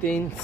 3